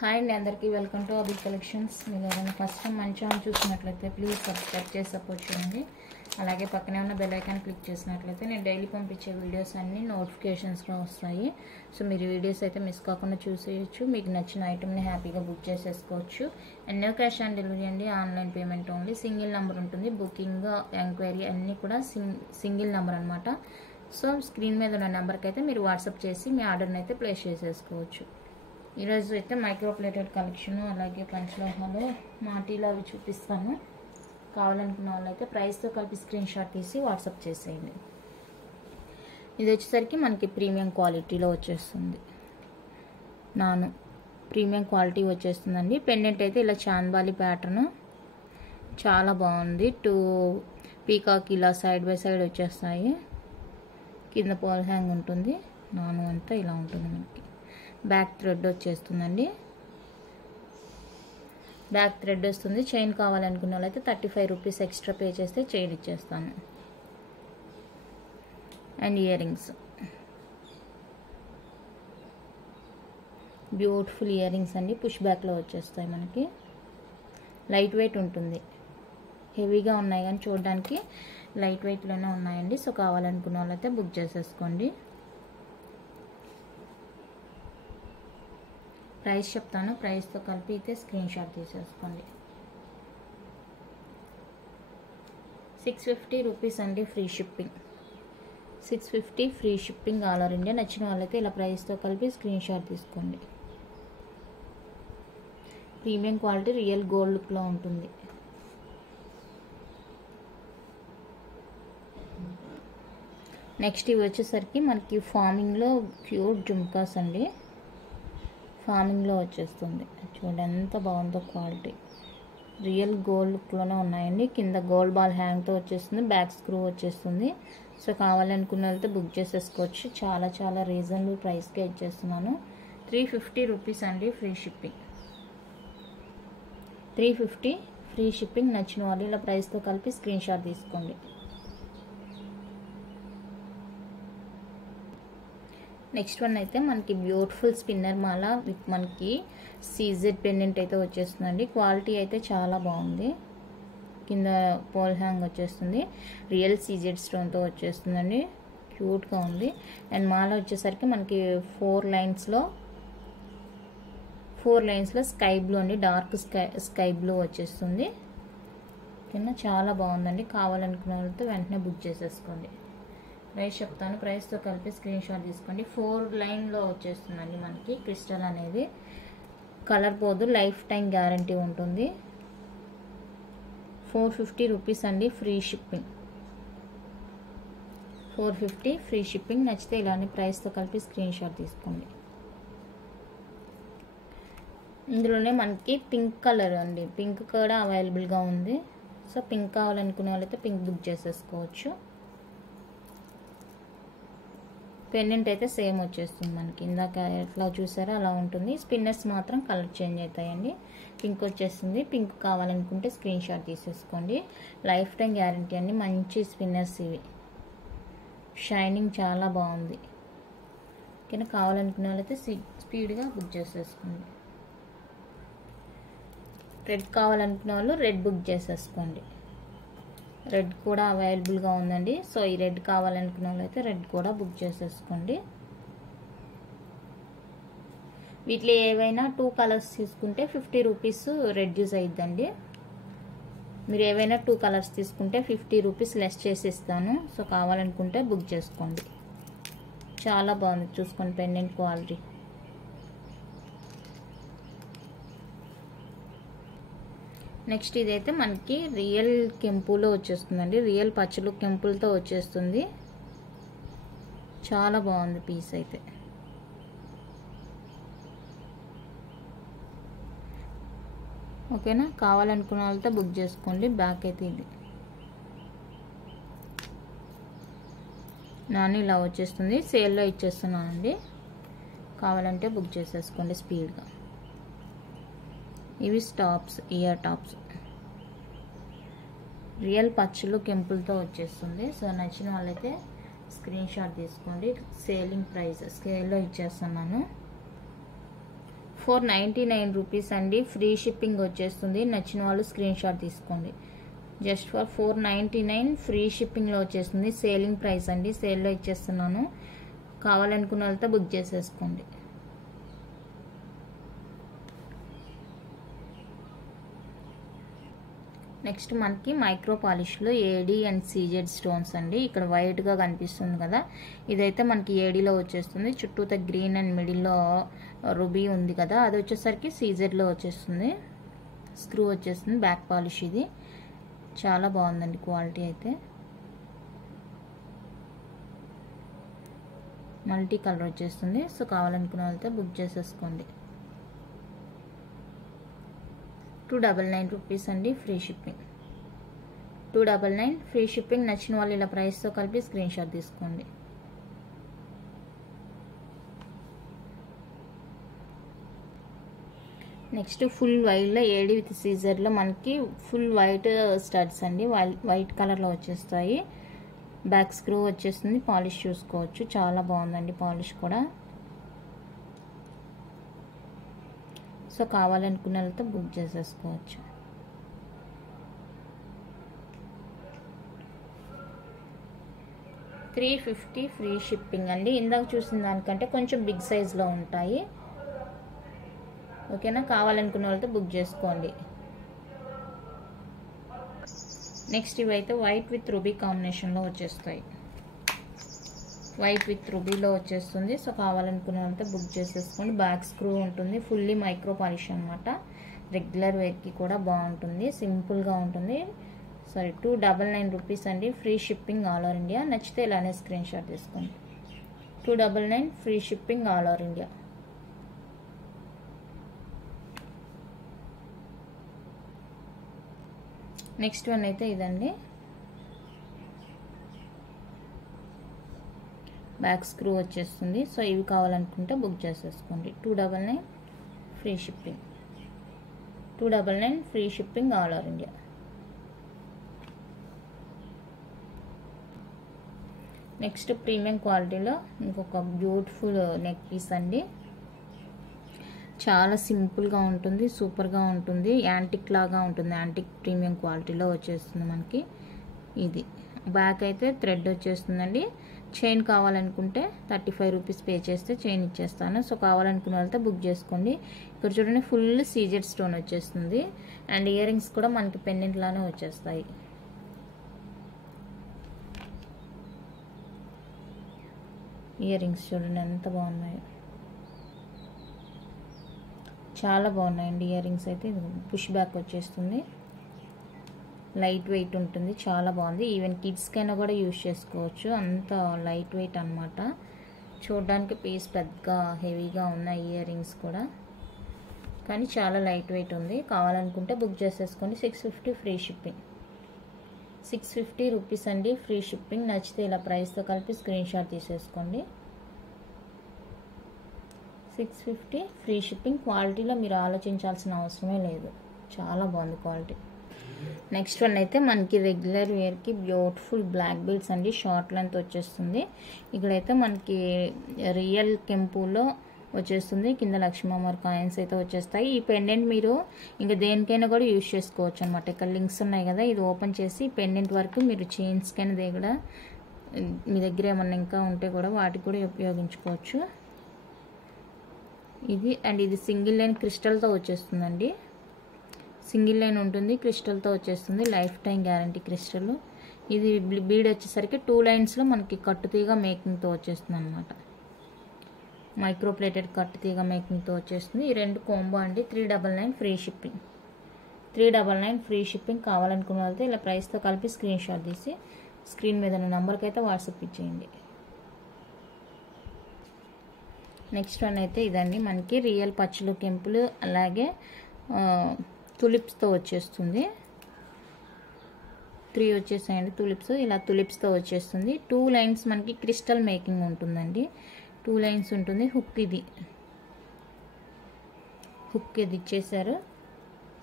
Hi అండి, అందరికీ welcome to Abhi collections. మీరు ఏదైనా ఫస్ట్ టైం మన ఛానల్ చూసినట్లయితే ప్లీజ్ సబ్స్క్రైబ్ చేసి సపోర్ట్ చేయండి. అలాగే పక్కనే ఉన్న బెల్ ఐకాన్ క్లిక్ చేసినట్లయితే నేను డైలీ పంపించే వీడియోస్ అన్నీ నోటిఫికేషన్స్గా వస్తాయి. సో మీరు వీడియోస్ అయితే మిస్ కాకుండా చూసేయచ్చు. మీకు నచ్చిన ఐటమ్ని హ్యాపీగా బుక్ చేసేసుకోవచ్చు. And no cash on delivery అండి, online payment only. Single number ఉంటుంది. బుకింగ్, ఎంక్వైరీ అన్నీ కూడా సింగిల్ నెంబర్ అనమాట. సో స్క్రీన్ మీద ఉన్న నెంబర్కి అయితే మీరు వాట్సాప్ చేసి మీ ఆర్డర్ని అయితే ప్లేస్ చేసేసుకోవచ్చు. ఈరోజు అయితే మైక్రో ప్లేటెడ్ కలెక్షన్, అలాగే పంచలోహాలు, మాటీలు అవి చూపిస్తాను. కావాలనుకున్న వాళ్ళైతే ప్రైస్తో కలిపి స్క్రీన్ షాట్ తీసి వాట్సాప్ చేసేయండి. ఇది వచ్చేసరికి మనకి ప్రీమియం క్వాలిటీలో వచ్చేస్తుంది. ప్రీమియం క్వాలిటీ వచ్చేస్తుందండి. పెండెంట్ అయితే ఇలా చాంద్బాలి ప్యాటర్న్ చాలా బాగుంది. 2 పీకాక్ ఇలా సైడ్ బై సైడ్ వచ్చేస్తాయి. కింద పాల్ హ్యాంగ్ ఉంటుంది. అంతా ఇలా ఉంటుంది. మనకి బ్యాక్ థ్రెడ్ వచ్చేస్తుందండి. బ్యాక్ థ్రెడ్ వస్తుంది. చైన్ కావాలనుకున్న వాళ్ళైతే 35 రూపీస్ ఎక్స్ట్రా పే చేస్తే చైన్ ఇచ్చేస్తాను. And ear rings, beautiful ear rings అండి. పుష్ బ్యాక్లో వచ్చేస్తాయి. మనకి లైట్ వెయిట్ ఉంటుంది. హెవీగా ఉన్నాయి కానీ చూడడానికి లైట్ వెయిట్లోనే ఉన్నాయండి. సో కావాలనుకున్న వాళ్ళైతే బుక్ చేసేసుకోండి. ప్రైస్ చెప్తాను. ప్రైస్తో కలిపి అయితే స్క్రీన్ షాట్ తీసేసుకోండి. 650 రూపీస్ అండి, free shipping. 650 free shipping all over India. నచ్చిన వాళ్ళైతే ఇలా ప్రైస్తో కలిపి స్క్రీన్ షాట్ తీసుకోండి. ప్రీమియం క్వాలిటీ, రియల్ గోల్డ్ లుక్లో ఉంటుంది. నెక్స్ట్ ఇవి వచ్చేసరికి మనకి ఫార్మింగ్లో క్యూట్ జుమ్కాస్ అండి. ఫార్మింగ్లో వచ్చేస్తుంది. చూడండి ఎంత బాగుందో క్వాలిటీ. రియల్ గోల్డ్ లుక్లోనే ఉన్నాయండి. కింద గోల్డ్ బాల్ హ్యాంగ్తో వచ్చేస్తుంది. బ్యాక్ స్క్రూ వచ్చేస్తుంది. సో కావాలనుకున్న వాళ్ళతో బుక్ చేసేసుకోవచ్చు. చాలా చాలా రీజనబుల్ ప్రైస్కే ఇచ్చేస్తున్నాను. 350 రూపీస్ అండి, ఫ్రీ షిప్పింగ్. 350 free shipping. నచ్చిన వాళ్ళు ఇలా ప్రైస్తో కలిపి స్క్రీన్ షాట్ తీసుకోండి. నెక్స్ట్ వన్ అయితే మనకి బ్యూటిఫుల్ స్పిన్నర్ మాల విత్ మనకి సీజెడ్ పెండెంట్ అయితే వచ్చేస్తుందండి. క్వాలిటీ అయితే చాలా బాగుంది. కింద పోల్ హ్యాంగ్ వచ్చేస్తుంది. రియల్ సీజెడ్ స్టోన్తో వచ్చేస్తుందండి. క్యూట్గా ఉంది. అండ్ మాల వచ్చేసరికి మనకి 4 లైన్స్లో స్కై బ్లూ అండి. డార్క్ స్కై బ్లూ వచ్చేస్తుంది. కింద చాలా బాగుందండి. కావాలనుకున్న వాళ్ళతో వెంటనే బుక్ చేసేసుకోండి. ప్రైస్ చెప్తాను. ప్రైస్తో కలిపి స్క్రీన్ షాట్ తీసుకోండి. 4 లైన్లో వచ్చేస్తుందండి మనకి క్రిస్టల్ అనేది. కలర్ పోదు, లైఫ్ టైం గ్యారంటీ ఉంటుంది. 450 రూపీస్ అండి, ఫ్రీ షిప్పింగ్. 450 free shipping. నచ్చితే ఇలాంటి ప్రైస్తో కలిపి స్క్రీన్ షాట్ తీసుకోండి. ఇందులోనే మనకి పింక్ కలర్ అండి. పింక్ కూడా అవైలబుల్గా ఉంది. సో పింక్ కావాలనుకునే వాళ్ళైతే పింక్ బుక్ చేసేసుకోవచ్చు. పెండెంట్ అయితే సేమ్ వచ్చేస్తుంది మనకి. ఇందాక ఎట్లా చూసారో అలా ఉంటుంది. స్పిన్నర్స్ మాత్రం కలర్ చేంజ్ అవుతాయండి. పింక్ వచ్చేస్తుంది. పింక్ కావాలనుకుంటే స్క్రీన్ షాట్ తీసేసుకోండి. లైఫ్ టైం గ్యారంటీ అండి. మంచి స్పిన్నర్స్ ఇవి. షైనింగ్ చాలా బాగుంది. ఓకేనా, కావాలనుకున్న వాళ్ళైతే స్పీడ్గా బుక్ చేసేసుకోండి. రెడ్ కావాలనుకున్న వాళ్ళు రెడ్ బుక్ చేసేసుకోండి. రెడ్ కూడా అవైలబుల్గా ఉందండి. సో ఈ రెడ్ కావాలనుకున్న వాళ్ళైతే రెడ్ కూడా బుక్ చేసేసుకోండి. వీటిలో ఏవైనా 2 కలర్స్ తీసుకుంటే 50 రూపీస్ రెడ్యూస్ అయిద్దండి. మీరు ఏవైనా 2 కలర్స్ తీసుకుంటే 50 రూపీస్ లెస్ చేసి ఇస్తాను. సో కావాలనుకుంటే బుక్ చేసుకోండి. చాలా బాగుంది. చూసుకోండి పెండెంట్ క్వాలిటీ. నెక్స్ట్ ఇదైతే మనకి రియల్ కెంపులో వచ్చేస్తుందండి. రియల్ పచ్చలు కెంపులతో వచ్చేస్తుంది. చాలా బాగుంది పీస్ అయితే. ఓకేనా, కావాలనుకున్న వాళ్ళతో బుక్ చేసుకోండి. బ్యాక్ అయితే ఇది ఇలా వచ్చేస్తుంది. సేల్లో ఇచ్చేస్తున్నానండి. కావాలంటే బుక్ చేసేసుకోండి స్పీడ్గా. ఇవి టాప్స్, ఇయర్ టాప్స్. రియల్ పచ్చలు కెంపులతో వచ్చేస్తుంది. సో నచ్చిన వాళ్ళైతే స్క్రీన్ షాట్ తీసుకోండి. సేలింగ్ ప్రైస్ స్కేల్లో ఇచ్చేస్తున్నాను. ఫర్ 99 రూపీస్ అండి, ఫ్రీ షిప్పింగ్ వచ్చేస్తుంది. నచ్చిన వాళ్ళు స్క్రీన్ షాట్ తీసుకోండి. జస్ట్ ఫర్ 499 ఫ్రీ షిప్పింగ్లో వచ్చేస్తుంది. సేలింగ్ ప్రైస్ అండి, సేల్లో ఇచ్చేస్తున్నాను. కావాలనుకున్న వాళ్ళతో బుక్ చేసేసుకోండి. నెక్స్ట్ మనకి మైక్రో పాలిష్లో ఏడీ అండ్ సీజెడ్ స్టోన్స్ అండి. ఇక్కడ వైట్గా కనిపిస్తుంది కదా, ఇదైతే మనకి ఏడీలో వచ్చేస్తుంది. చుట్టూతో గ్రీన్ అండ్ మిడిల్లో రూబీ ఉంది కదా, అది వచ్చేసరికి సీజెడ్లో వచ్చేస్తుంది. స్క్రూ వచ్చేస్తుంది. బ్యాక్ పాలిష్ ఇది చాలా బాగుందండి క్వాలిటీ అయితే. మల్టీ కలర్ వచ్చేస్తుంది. సో కావాలనుకున్న వాళ్ళతో బుక్ చేసేసుకోండి. 299 రూపీస్ అండి, ఫ్రీ షిప్పింగ్. 299 free shipping. నచ్చిన వాళ్ళు ఇలా ప్రైస్తో కలిపి స్క్రీన్ షాట్ తీసుకోండి. నెక్స్ట్ ఫుల్ వైట్లో ఏడీ విత్ సీజర్లో మనకి ఫుల్ వైట్ స్టడ్స్ అండి, వైట్ కలర్లో వచ్చేస్తాయి. బ్యాక్ స్క్రూ వచ్చేస్తుంది. పాలిష్ చూసుకోవచ్చు, చాలా బాగుందండి పాలిష్ కూడా. సో కావాలనుకున్న వాళ్ళతో బుక్ చేసేసుకోవచ్చు. $350 ఫ్రీ షిప్పింగ్ అండి. ఇందాక చూసిన దానికంటే కొంచెం బిగ్ సైజ్లో ఉంటాయి. ఓకేనా, కావాలనుకున్న వాళ్ళతో బుక్ చేసుకోండి. నెక్స్ట్ ఇవైతే వైట్ విత్ రూబీ కాంబినేషన్లో వచ్చేస్తాయి. వైట్ విత్ రూబీలో వచ్చేస్తుంది. సో కావాలనుకున్న వాళ్ళతో బుక్ చేసేసుకోండి. బ్యాక్ స్క్రూ ఉంటుంది. ఫుల్లీ మైక్రో పాలిష్ అనమాట. రెగ్యులర్ వేర్కి కూడా బాగుంటుంది, సింపుల్గా ఉంటుంది. సారీ, 299 రూపీస్ అండి, free shipping all over India. నచ్చితే ఇలానే స్క్రీన్ షాట్ తీసుకోండి. 299 free shipping all over India. Next one అయితే ఇదండి, బ్యాక్ స్క్రూ వచ్చేస్తుంది. సో ఇవి కావాలనుకుంటే బుక్ చేసేసుకోండి. 299 free shipping. 299 free shipping all over India. Next premium క్వాలిటీలో ఇంకొక బ్యూటిఫుల్ నెక్ పీస్ అండి. చాలా సింపుల్గా ఉంటుంది, సూపర్గా ఉంటుంది. యాంటిక్ లాగా ఉంటుంది. యాంటిక్ ప్రీమియం క్వాలిటీలో వచ్చేస్తుంది మనకి. ఇది బ్యాక్ అయితే థ్రెడ్ వచ్చేస్తుందండి. చైన్ కావాలనుకుంటే 35 రూపీస్ పే చేస్తే చైన్ ఇచ్చేస్తాను. సో కావాలనుకున్న వాళ్ళతో బుక్ చేసుకోండి. ఇక్కడ చూడండి, ఫుల్ సీజెడ్ స్టోన్ వచ్చేస్తుంది. అండ్ ఇయర్ రింగ్స్ కూడా మనకి పెండెంట్ లానే వచ్చేస్తాయి. ఇయర్ రింగ్స్ చూడండి ఎంత బాగున్నాయి, చాలా బాగున్నాయండి ఇయర్ రింగ్స్ అయితే. పుష్ బ్యాక్ వచ్చేస్తుంది. లైట్ వెయిట్ ఉంటుంది, చాలా బాగుంది. ఈవెన్ కిడ్స్కైనా కూడా యూజ్ చేసుకోవచ్చు, అంత లైట్ వెయిట్ అనమాట. చూడడానికి పీస్ పెద్దగా హెవీగా ఉన్నాయి ఇయర్ రింగ్స్ కూడా, కానీ చాలా లైట్ వెయిట్ ఉంది. కావాలనుకుంటే బుక్ చేసేసుకోండి. 650 ఫ్రీ షిప్పింగ్. 650 రూపీస్ అండి, ఫ్రీ షిప్పింగ్. నచ్చితే ఇలా ప్రైస్తో కలిపి స్క్రీన్ షాట్ తీసేసుకోండి. 650 ఫ్రీ షిప్పింగ్. క్వాలిటీలో మీరు ఆలోచించాల్సిన అవసరమే లేదు, చాలా బాగుంది క్వాలిటీ. నెక్స్ట్ వన్ అయితే మనకి రెగ్యులర్ వేర్కి బ్యూటిఫుల్ బ్లాక్ బీడ్స్ అండి. షార్ట్ లెంత్ వచ్చేస్తుంది. ఇక్కడైతే మనకి రియల్ కెంపులో వచ్చేస్తుంది. కింద లక్ష్మీవారి కాయిన్స్ అయితే వచ్చేస్తాయి. ఈ పెండెంట్ మీరు ఇంకా దేనికైనా కూడా యూజ్ చేసుకోవచ్చు అనమాట. ఇక్కడ లింక్స్ ఉన్నాయి కదా, ఇది ఓపెన్ చేసి పెండెంట్ వరకు మీరు చైన్స్కైనా దగ్గర మీ దగ్గర ఏమన్నా ఇంకా ఉంటే కూడా వాటికి కూడా ఉపయోగించుకోవచ్చు. ఇది అండ్ ఇది సింగిల్ లైన్ క్రిస్టల్తో వచ్చేస్తుందండి. సింగిల్ లైన్ ఉంటుంది, క్రిస్టల్తో వచ్చేస్తుంది. Life time guarantee crystal. ఇది బీడ్ వచ్చేసరికి 2 లైన్స్లో మనకి కట్టుతీగ మేకింగ్తో వచ్చేస్తుంది అనమాట. మైక్రో ప్లేటెడ్ కట్టుతీగ మేకింగ్తో వచ్చేస్తుంది. ఈ రెండు కాంబో అండి. 399 ఫ్రీ షిప్పింగ్. 399 free shipping. కావాలనుకున్న వాళ్ళతో ఇలా ప్రైస్తో కలిపి స్క్రీన్ షాట్ తీసి స్క్రీన్ మీద ఉన్న నెంబర్కి అయితే వాట్సాప్ ఇచ్చేయండి. నెక్స్ట్ వన్ అయితే ఇదండి, మనకి రియల్ పచ్చలు కెంపులు అలాగే తులిప్స్తో వచ్చేస్తుంది. 3 వచ్చేసాయండి తులిప్స్. ఇలా తులిప్స్తో వచ్చేస్తుంది. 2 లైన్స్ మనకి క్రిస్టల్ మేకింగ్ ఉంటుందండి. 2 లైన్స్ ఉంటుంది. హుక్ ఇది ఇచ్చేసారు.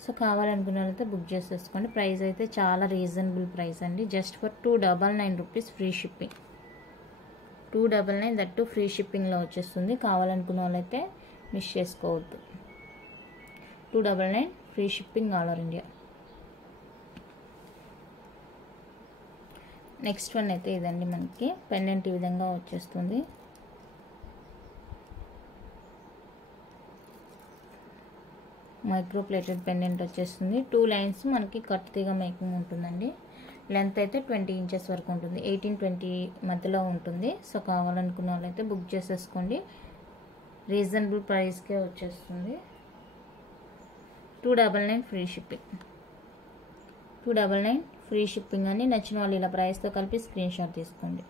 సో కావాలనుకున్న వాళ్ళతో బుక్ చేసేసుకోండి. ప్రైస్ అయితే చాలా రీజనబుల్ ప్రైస్ అండి. Just for 299 rupees free shipping. 299 that free షిప్పింగ్లో వచ్చేస్తుంది. కావాలనుకున్న వాళ్ళైతే మిస్ చేసుకోవద్దు. 299 free shipping all over India. Next one అయితే ఇదండి, మనకి పెండెంట్ ఈ విధంగా వచ్చేస్తుంది. మైక్రో ప్లేటెడ్ పెండెంట్ వచ్చేస్తుంది. 2 లైన్స్ మనకి కట్ తీగ మేకింగ్ ఉంటుందండి. లెంత్ అయితే 20 ఇంచెస్ వరకు ఉంటుంది, 18-20 మధ్యలో ఉంటుంది. సో కావాలనుకున్న వాళ్ళైతే బుక్ చేసేసుకోండి, రీజనబుల్ ప్రైస్కే వచ్చేస్తుంది. 299 ఫ్రీ షిప్పింగ్, 299 ఫ్రీ షిప్పింగ్ అని. నచ్చిన వాళ్ళు ఇలా ప్రైస్తో కలిపి స్క్రీన్ షాట్ తీసుకోండి.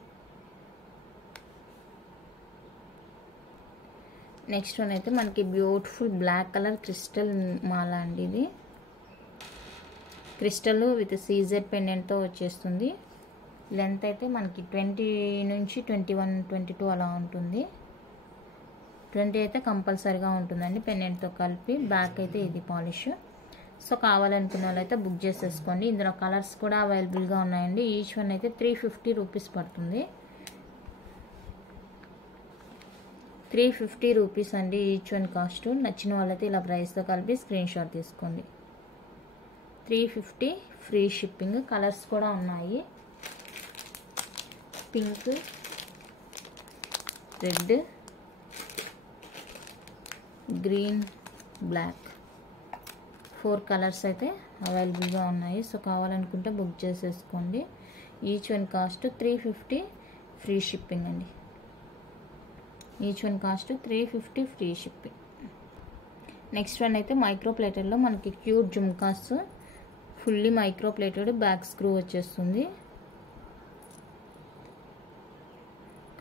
నెక్స్ట్ వన్ అయితే మనకి బ్యూటిఫుల్ బ్లాక్ కలర్ క్రిస్టల్ మాల అండి. ఇది క్రిస్టల్ విత్ సీజెడ్ పెండెంట్తో వచ్చేస్తుంది. లెంత్ అయితే మనకి 20 నుంచి 21-22 అలా ఉంటుంది. 20 అయితే కంపల్సరీగా ఉంటుందండి పెండెంట్తో కలిపి. బ్యాక్ అయితే ఇది పాలిష్. సో కావాలనుకున్న వాళ్ళైతే బుక్ చేసేసుకోండి. ఇందులో కలర్స్ కూడా అవైలబుల్గా ఉన్నాయండి. ఈచ్ వన్ అయితే 350 రూపీస్ పడుతుంది. 350 రూపీస్ అండి ఈచ్ వన్ కాస్ట్. నచ్చిన వాళ్ళైతే ఇలా ప్రైస్తో కలిపి స్క్రీన్ షాట్ తీసుకోండి. 350 ఫ్రీ షిప్పింగ్. కలర్స్ కూడా ఉన్నాయి, pink, red, green, black, 4 colours అయితే అవైలబుల్గా ఉన్నాయి. సో కావాలనుకుంటే బుక్ చేసేసుకోండి. Each one cost 350 free shipping అండి. Each one cost 350 free shipping. Next one అయితే మైక్రో ప్లేటెడ్లో మనకి cute jhumkas, fully micro plated, back screw వచ్చేస్తుంది.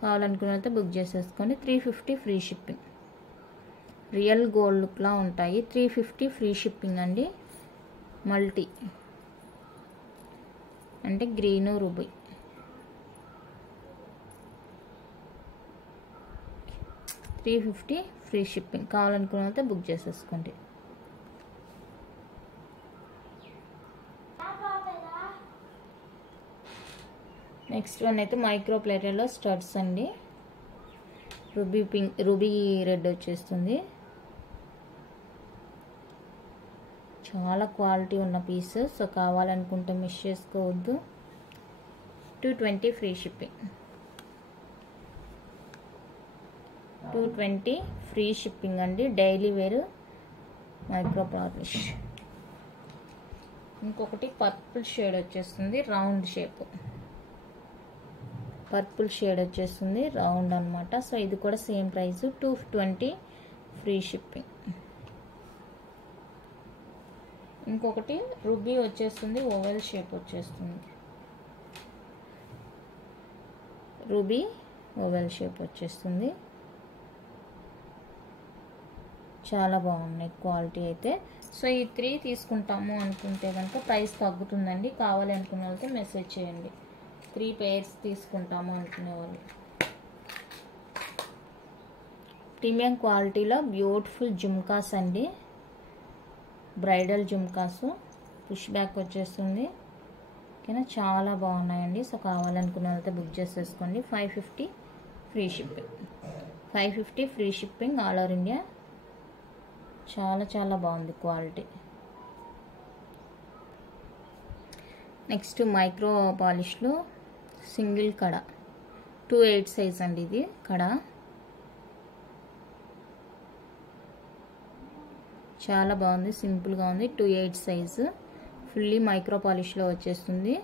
కావాలనుకున్న బుక్ చేసేసుకోండి. 350 ఫ్రీ షిప్పింగ్. రియల్ గోల్డ్ లుక్లా ఉంటాయి. 350 ఫ్రీ షిప్పింగ్ అండి. మల్టీ అంటే గ్రీను, రూబీ. $350 free shipping. కావాలనుకున్న బుక్ చేసేసుకోండి. నెక్స్ట్ వన్ అయితే మైక్రో ప్లేటెడ్లో స్టడ్స్ అండి. రూబీ పింక్, రూబీ రెడ్ వచ్చేస్తుంది. చాలా క్వాలిటీ ఉన్న పీస్. సో కావాలనుకుంటే మిస్ చేసుకోవద్దు. 220 ఫ్రీ షిప్పింగ్. 220 ఫ్రీ షిప్పింగ్ అండి. Daily wear micro polish. ఇంకొకటి పర్పుల్ షేడ్ వచ్చేస్తుంది, రౌండ్ షేప్. పర్పుల్ షేడ్ వచ్చేస్తుంది, రౌండ్ అనమాట. సో ఇది కూడా సేమ్ ప్రైస్, 220 ఫ్రీ షిప్పింగ్. ఇంకొకటి రూబీ వచ్చేస్తుంది, ఓవెల్ షేప్ వచ్చేస్తుంది. రూబీ ఓవెల్ షేప్ వచ్చేస్తుంది. చాలా బాగున్నాయి క్వాలిటీ అయితే. సో ఈ 3 తీసుకుంటాము అనుకుంటే కనుక ప్రైస్ తగ్గుతుందండి. కావాలి అనుకునే వాళ్ళకి మెసేజ్ చేయండి. 3 పేర్స్ తీసుకుంటాము అనుకునే వాళ్ళు. ప్రీమియం క్వాలిటీలో బ్యూటిఫుల్ జుమ్కాస్ అండి. బ్రైడల్ జుమ్కాసు, పుష్ బ్యాక్ వచ్చేస్తుంది. ఓకేనా, చాలా బాగున్నాయండి. సో కావాలనుకున్న వాళ్ళతో బుక్ చేసేసుకోండి. 550 free shipping. 550 free shipping all over India. చాలా చాలా బాగుంది క్వాలిటీ. నెక్స్ట్ మైక్రో పాలిష్లో సింగిల్ కడ, 2/8 సైజ్ అండి. ఇది కడ చాలా బాగుంది, సింపుల్గా ఉంది. 2/8 సైజు, ఫుల్లీ మైక్రో పాలిష్లో వచ్చేస్తుంది.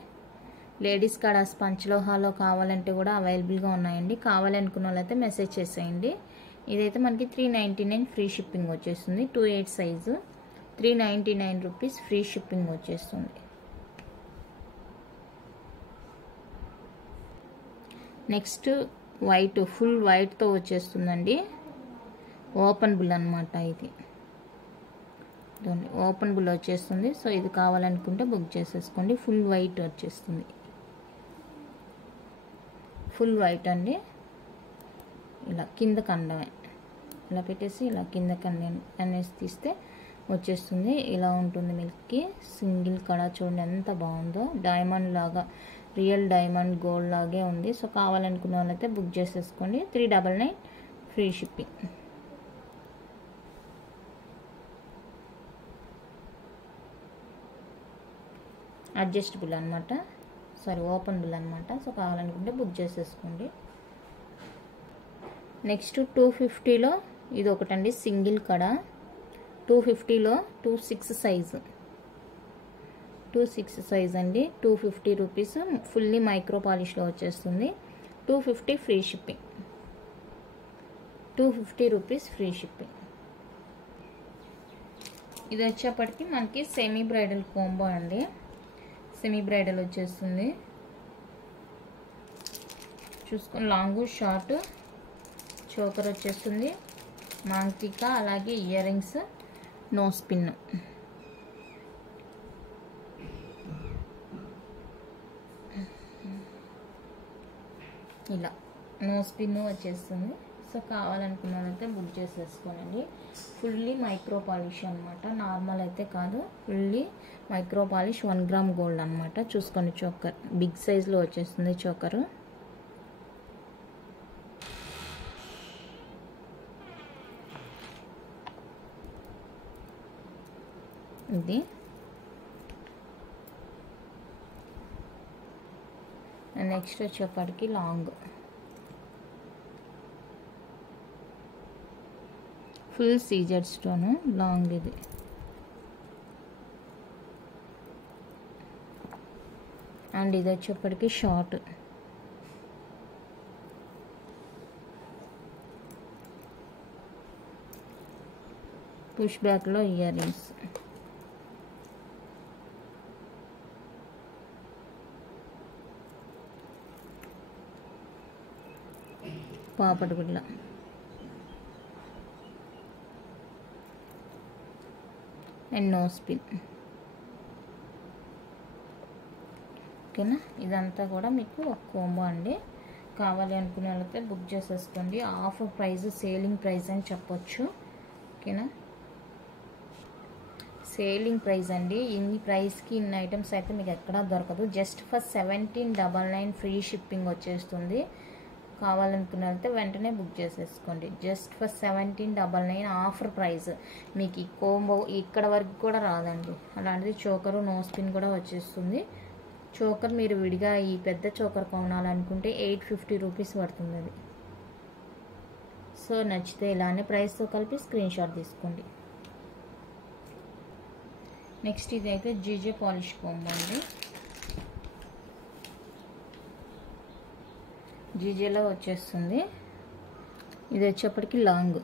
లేడీస్ కడ పంచలోహాలో కావాలంటే కూడా అవైలబుల్గా ఉన్నాయండి. కావాలనుకున్న వాళ్ళైతే మెసేజ్ చేసేయండి. ఇదైతే మనకి 399 ఫ్రీ షిప్పింగ్ వచ్చేస్తుంది. 2/8 సైజు, 399 రూపీస్ ఫ్రీ షిప్పింగ్ వచ్చేస్తుంది. నెక్స్ట్ వైట్, ఫుల్ వైట్తో వచ్చేస్తుందండి. ఓపెన్ బుల్ అనమాట ఇది. ఓపెన్ బుల్ వచ్చేస్తుంది. సో ఇది కావాలనుకుంటే బుక్ చేసేసుకోండి. ఫుల్ వైట్ వచ్చేస్తుంది. ఫుల్ వైట్ అండి. ఇలా కింద కండమే, ఇలా పెట్టేసి ఇలా కింద అనేసి తీస్తే వచ్చేస్తుంది. ఇలా ఉంటుంది మిల్క్కి. సింగిల్ కడ చూడండి ఎంత బాగుందో. డైమండ్ లాగా, రియల్ డైమండ్ గోల్డ్ లాగే ఉంది. సో కావాలనుకున్న వాళ్ళైతే బుక్ చేసేసుకోండి. 399 ఫ్రీ షిప్పింగ్. అడ్జస్టబుల్ అనమాట, సారీ ఓపెనబుల్ అనమాట. సో కావాలనుకుంటే బుక్ చేసేసుకోండి. నెక్స్ట్ 250లో ఇది ఒకటండి, సింగిల్ కడ. 250లో 26 సైజు, 26 సైజ్ అండి. 250 రూపీస్, ఫుల్లీ మైక్రో పాలిష్లో వచ్చేస్తుంది. 250 free shipping, 250 rupees free shipping. ఇది వచ్చేప్పటికి మనకి సెమీ బ్రైడల్ కాంబో అండి. సెమీ బ్రైడల్ వచ్చేస్తుంది. చూసుకొని లాంగ్ షార్ట్ చోకర్ వచ్చేస్తుంది, మాంకికా, అలాగే ఇయర్ రింగ్స్, నోస్ పిన్. ఇలా నోస్ పిన్ వచ్చేస్తుంది. సో కావాలనుకున్నారైతే బుక్ చేసేసుకోనండి. ఫుల్లీ మైక్రో పాలిష్ అనమాట, నార్మల్ అయితే కాదు, fully micro polish 1 gram gold అనమాట. చూసుకొని చోకర్ బిగ్ సైజ్లో వచ్చేస్తుంది చోకరు. ఇది నెక్స్ట్ వచ్చేప్పటికి long, full CZ stone long ఇది. అండ్ ఇది వచ్చేప్పటికి షార్ట్. పుష్ బ్యాక్లో ఇయర్ రింగ్స్. పాపడి బిళ్ళ. And nose pin. ఓకేనా, ఇదంతా కూడా మీకు ఒక కాంబో అండి. కావాలి అనుకునే వాళ్ళైతే బుక్ చేసేసుకోండి. ఆఫర్ ప్రైస్, సేలింగ్ ప్రైస్ అని చెప్పొచ్చు. ఓకేనా, సేలింగ్ ప్రైస్ అండి. ఇన్ని ప్రైస్కి ఇన్ని ఐటమ్స్ అయితే మీకు ఎక్కడా దొరకదు. జస్ట్ ఫర్ 1799 ఫ్రీ షిప్పింగ్ వచ్చేస్తుంది. కావాలనుకున్న వాళ్ళైతే వెంటనే బుక్ చేసేసుకోండి. Just for 1799 offer price. మీకు ఈ కోంబో ఇక్కడ వరకు కూడా రాదండి. అలాంటిది చోకరు, నోస్ పిన్ కూడా వచ్చేస్తుంది. చోకర్ మీరు విడిగా ఈ పెద్ద చోకర్ కొనాలనుకుంటే 850 రూపీస్ పడుతుంది అది. సో నచ్చితే ఇలానే ప్రైస్తో కలిపి స్క్రీన్ షాట్ తీసుకోండి. నెక్స్ట్ ఇదైతే జీజే పాలిష్ కాంబో అండి. జీజేలో వచ్చేస్తుంది. ఇది వచ్చేప్పటికి లాంగ్,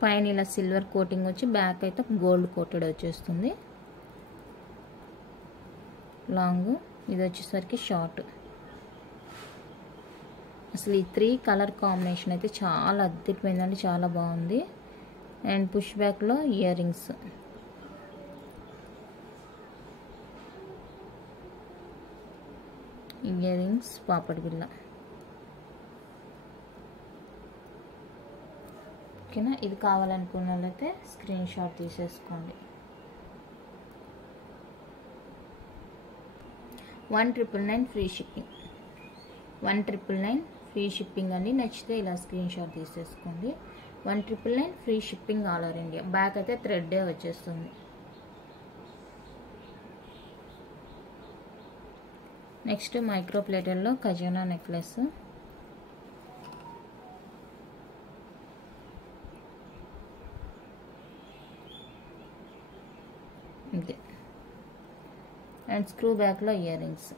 పైన ఇలా సిల్వర్ కోటింగ్ వచ్చి బ్యాక్ అయితే గోల్డ్ కోటెడ్ వచ్చేస్తుంది. లాంగ్, ఇది వచ్చేసరికి షార్ట్. అసలు ఈ 3 కలర్ కాంబినేషన్ అయితే చాలా అద్భుతమైందండి, చాలా బాగుంది. అండ్ పుష్ బ్యాక్లో ఇయర్ రింగ్స్. ఇయర్ రింగ్స్, పాపడి బిళ్ళ. ఓకేనా, ఇది కావాలనుకున్న వాళ్ళైతే స్క్రీన్ షాట్ తీసేసుకోండి. 1999 ఫ్రీ షిప్పింగ్, 1999 ఫ్రీ షిప్పింగ్ అండి. నచ్చితే ఇలా స్క్రీన్ షాట్ తీసేసుకోండి. 1999 free shipping all over India. Back అయితే థ్రెడ్డే వచ్చేస్తుంది. నెక్స్ట్ మైక్రో ప్లేటర్లో ఖజానా నెక్లెస్. ఇది అండ్ స్క్రూ బ్యాక్లో ఇయర్ రింగ్స్.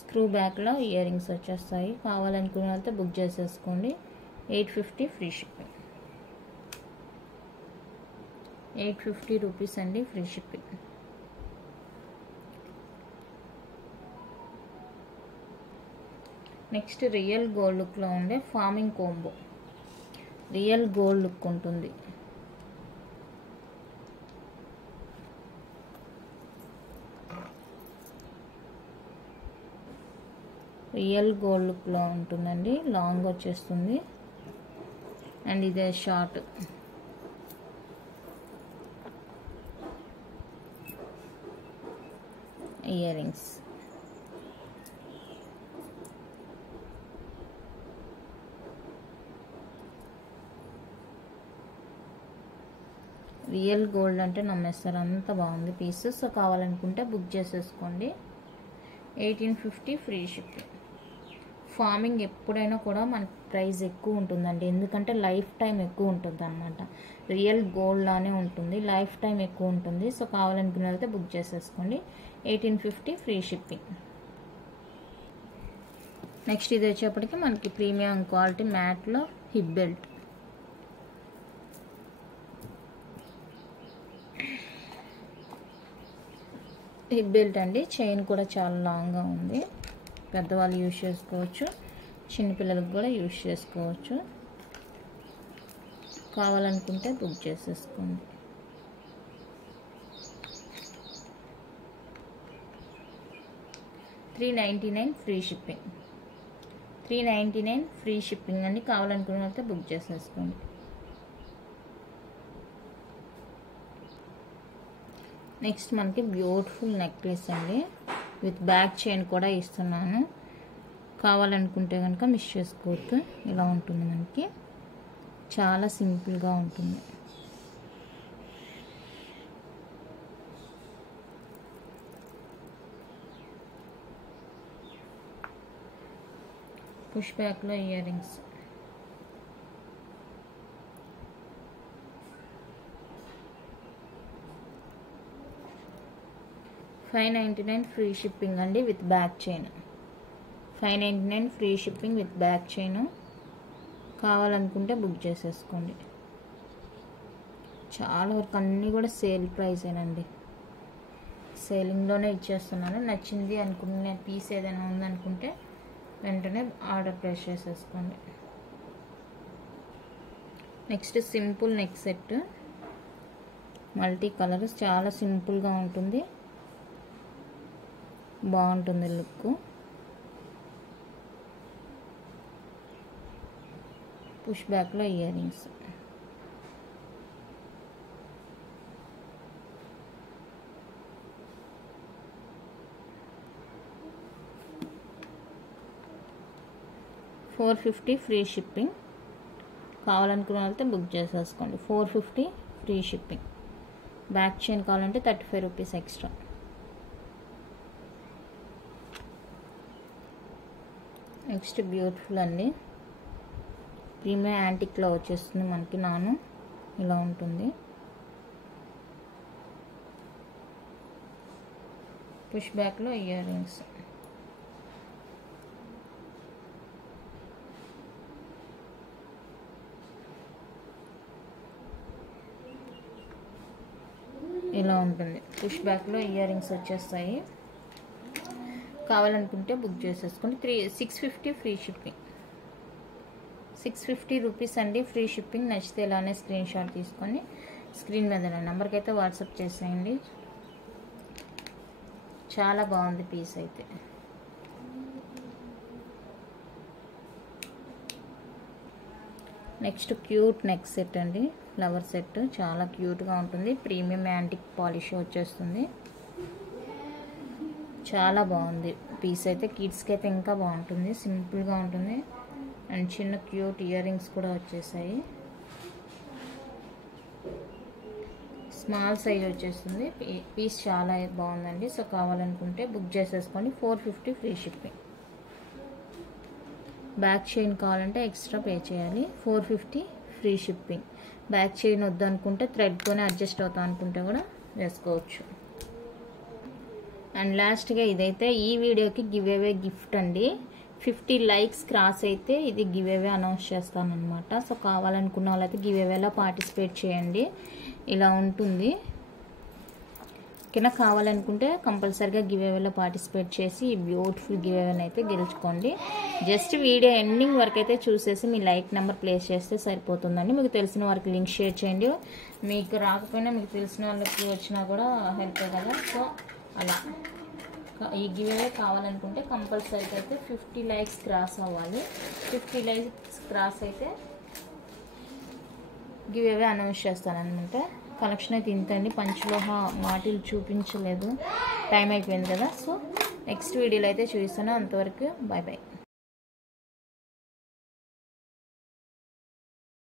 స్క్రూ బ్యాక్లో ఇయర్ రింగ్స్ వచ్చేస్తాయి. కావాలనుకునే వాళ్ళతో బుక్ చేసేసుకోండి. 850 ఫ్రీ షిప్పింగ్, 850 రూపీస్ అండి free shipping. Next real gold లుక్లో ఉండే ఫార్మింగ్ కోంబో. రియల్ గోల్డ్ లుక్ ఉంటుంది. రియల్ గోల్డ్ లుక్లో ఉంటుందండి. లాంగ్ వచ్చేస్తుంది అండ్ ఇదే short. Earrings. Real gold అంటే నమ్మేస్తారు, అంత బాగుంది పీస్. సో కావాలనుకుంటే బుక్ చేసేసుకోండి. 1850 ఫ్రీ షిప్పింగ్. ఫార్మింగ్ ఎప్పుడైనా కూడా మనకి ప్రైస్ ఎక్కువ ఉంటుందండి, ఎందుకంటే లైఫ్ టైం ఎక్కువ ఉంటుంది అనమాట. రియల్ గోల్డ్ లానే ఉంటుంది, లైఫ్ టైం ఎక్కువ ఉంటుంది. సో కావాలనుకున్న అయితే బుక్ చేసేసుకోండి. 1850 ఫ్రీ షిప్పింగ్. నెక్స్ట్ ఇది వచ్చేప్పటికి మనకి ప్రీమియం క్వాలిటీ మ్యాట్లో హిప్ బెల్ట్. హిప్ బెల్ట్ అండి, చైన్ కూడా చాలా లాంగ్గా ఉంది. పెద్దవాళ్ళు యూజ్ చేసుకోవచ్చు, చిన్నపిల్లలకు కూడా యూజ్ చేసుకోవచ్చు. కావాలనుకుంటే బుక్ చేసేసుకోండి. $399 ఫ్రీ షిప్పింగ్. 399 ఫ్రీ షిప్పింగ్ అండి. కావాలనుకున్నట్లయితే బుక్ చేసేసుకోండి. నెక్స్ట్ మనకి బ్యూటిఫుల్ నెక్లెస్ అండి, విత్ బ్యాక్ చైన్ కూడా ఇస్తున్నాను. కావాలనుకుంటే కనుక మిస్ చేసుకోవద్దు. ఇలా ఉంటుంది, మనకి చాలా సింపుల్గా ఉంటుంది. పుష్ బ్యాక్లో ఇయర్ రింగ్స్. $599 ఫ్రీ షిప్పింగ్ అండి, with back chain. $599 free shipping with back chain. కావాలనుకుంటే బుక్ చేసేసుకోండి. చాలా వరకు అన్నీ కూడా సేల్ ప్రైసేనండి, సేలింగ్లోనే ఇచ్చేస్తున్నాను. నచ్చింది అనుకునే పీస్ ఏదైనా ఉందనుకుంటే వెంటనే ఆర్డర్ ప్లేస్ చేసేసుకోండి. Next simple neck set, multi colours, చాలా సింపుల్గా ఉంటుంది, బాగుంటుంది లుక్. పుష్ బ్యాక్లో ఇయర్ రింగ్స్. $450 free shipping. కావాలనుకున్న వాళ్ళతో బుక్ చేసేసుకోండి. 450 ఫ్రీ షిప్పింగ్. బ్యాక్ చైన్ కావాలంటే ₹35 ఎక్స్ట్రా. నెక్స్ట్ బ్యూటిఫుల్ అండి, ప్రీమియం యాంటిక్లో వచ్చేస్తుంది మనకి. నాను ఇలా ఉంటుంది. పుష్ బ్యాక్లో ఇయర్ రింగ్స్. ఇలా ఉంటుంది, పుష్ బ్యాక్లో ఇయర్ రింగ్స్ వచ్చేస్తాయి. కావాలనుకుంటే బుక్ చేసేసుకోండి. 650 ఫ్రీ షిప్పింగ్. ₹650 అండి ఫ్రీ షిప్పింగ్. నచ్చితే ఇలానే స్క్రీన్ షాట్ తీసుకొని స్క్రీన్ మీద నెంబర్కి అయితే వాట్సాప్ చేసేయండి. చాలా బాగుంది పీస్ అయితే. నెక్స్ట్ క్యూట్ నెక్ సెట్ అండి, ఫ్లవర్ సెట్, చాలా క్యూట్గా ఉంటుంది. ప్రీమియం యాంటిక్ పాలిష్ వచ్చేస్తుంది, చాలా బాగుంది పీస్ అయితే. కిడ్స్కి అయితే ఇంకా బాగుంటుంది, సింపుల్గా ఉంటుంది. అండ్ చిన్న క్యూట్ ఇయర్ రింగ్స్ కూడా వచ్చేసాయి. స్మాల్ సైజ్ వచ్చేస్తుంది. పీస్ చాలా బాగుందండి. సో కావాలనుకుంటే బుక్ చేసేసుకోండి. 450 ఫ్రీ షిప్పింగ్. బ్యాక్ చైన్ కావాలంటే ఎక్స్ట్రా పే చేయాలి. 450 ఫ్రీ షిప్పింగ్. బ్యాక్ చైన్ వద్దనుకుంటే థ్రెడ్తోనే అడ్జస్ట్ అవుతా అనుకుంటే కూడా వేసుకోవచ్చు. అండ్ లాస్ట్గా ఇదైతే ఈ వీడియోకి గివ్ అవే గిఫ్ట్ అండి. 50 లైక్స్ క్రాస్ అయితే ఇది గివ్ అవే అనౌన్స్ చేస్తాను అనమాట. సో కావాలనుకున్న వాళ్ళైతే గివ్ అవేలో పార్టిసిపేట్ చేయండి. ఇలా ఉంటుంది. ఓకేనా, కావాలనుకుంటే కంపల్సరీగా గివ్ అవేలో పార్టిసిపేట్ చేసి ఈ బ్యూటిఫుల్ గివ్ అవేని అయితే గెలుచుకోండి. జస్ట్ వీడియో ఎండింగ్ వరకు అయితే చూసేసి మీ లైక్ నెంబర్ ప్లేస్ చేస్తే సరిపోతుందండి. మీకు తెలిసిన వారికి లింక్ షేర్ చేయండి. మీకు రాకపోయినా మీకు తెలిసిన వాళ్ళకి వచ్చినా కూడా హెల్ప్ కదా. సో అలా ఈ గివ్ అవే కావాలనుకుంటే కంపల్సరీగా అయితే 50 లైక్స్ క్రాస్ అవ్వాలి. 50 లైక్స్ క్రాస్ అయితే గివ్ అవే అనౌన్స్ చేస్తానన్నమాట. కలెక్షన్ అయితే ఇంతండి. పంచలోహ మాటిల్ చూపించలేదు, టైం అయిపోయింది కదా. సో నెక్స్ట్ వీడియోలో అయితే చూపిస్తాను. అంతవరకు బాయ్ బాయ్.